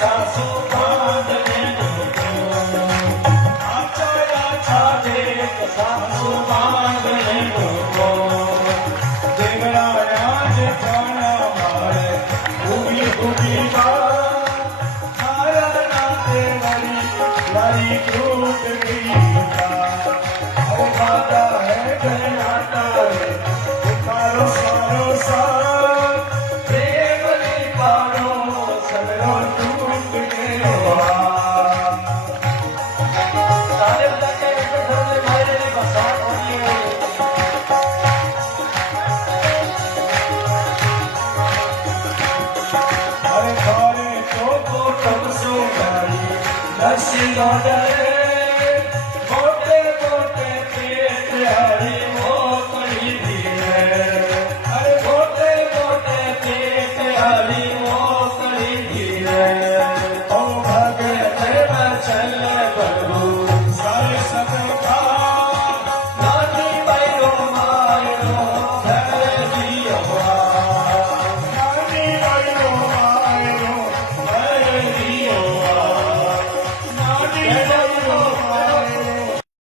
सासू बांधने आचा देख सासू बांधने देवराया जे खाना मारे उगी उगी मारा नाते वाली टूट गई अरे बाता है घर आता है पुकारो सारो सार प्रेम पारो सगरो टूट गयो सारे बता के एक घर में भाई ने बसात होती है अरे खारे तो तब सो गाड़ी नसी डरे